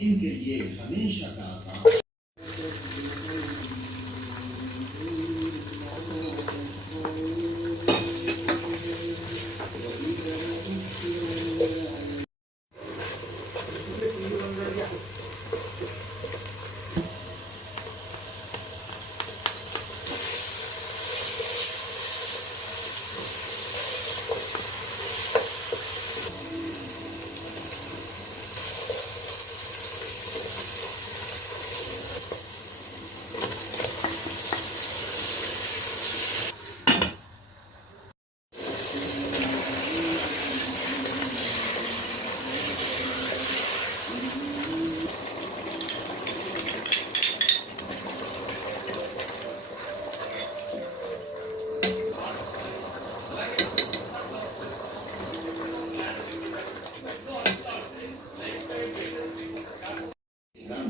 इनके लिए हमेशा का आभार।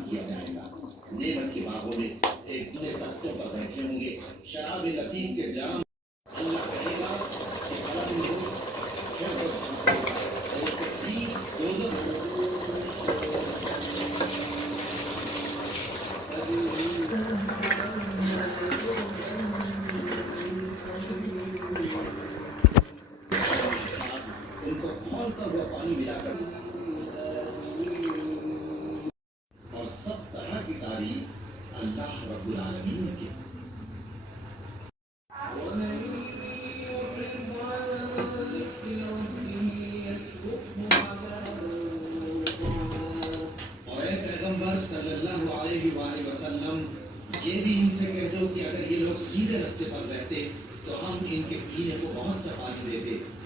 किया जाएगा। नेमत की बागों में एक बड़े तख्तों पर बैठे होंगे, शराब लतीफ के जाम। अल्लाह कहेगा कि गलत नहीं हो, फिर वो उसके ठीक दोनों उनको खौलता हुआ पानी मिलाकर और सब तरह की तारीफ अल्लाह रब्बुल आलमीन की। और एक पैगंबर सल्लल्लाहु अलैहि वसल्लम ये भी इनसे कह दो कि अगर ये लोग सीधे रास्ते पर रहते तो हम इनके पीने को बहुत सफा